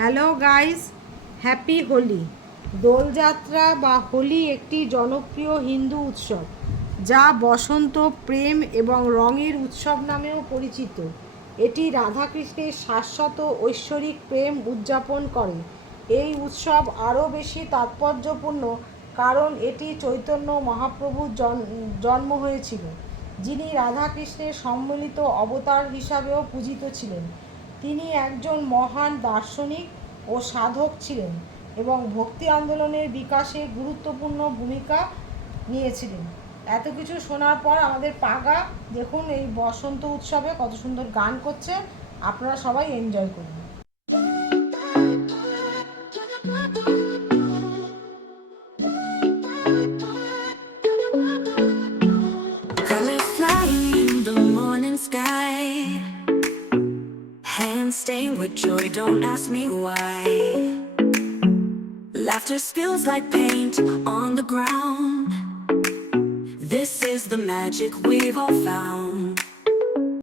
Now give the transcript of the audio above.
Hello guys, happy Holi. Dolyatra বা হোলি একটি জনপ্রিয় হিন্দু উৎসব যা বসন্ত, প্রেম এবং রঙের উৎসব নামেও পরিচিত। এটি রাধাকৃষ্ণের শাশ্বত ঐশ্বরিক প্রেম উদযাপন করে। এই উৎসব আরও বেশি তাৎপর্যপূর্ণ কারণ এটি চৈতন্য মহাপ্রভুর জন্ম হয়েছিল, যিনি রাধাকৃষ্ণের সম্মিলিত অবতার হিসাবেও পূজিত ছিলেন। তিনি একজন মহান দার্শনিক ও সাধক ছিলেন এবং ভক্তি আন্দোলনের বিকাশে গুরুত্বপূর্ণ ভূমিকা নিয়েছিলেন। এত কিছু শোনার পর আমাদের পাগা দেখুন এই বসন্ত উৎসবে কত সুন্দর গান করছে। আপনারা সবাই এনজয় করুন। Colors flying in the morning sky, hands stained with joy, don't ask me why. Laughter spills like paint on the ground. This is the magic we've all found.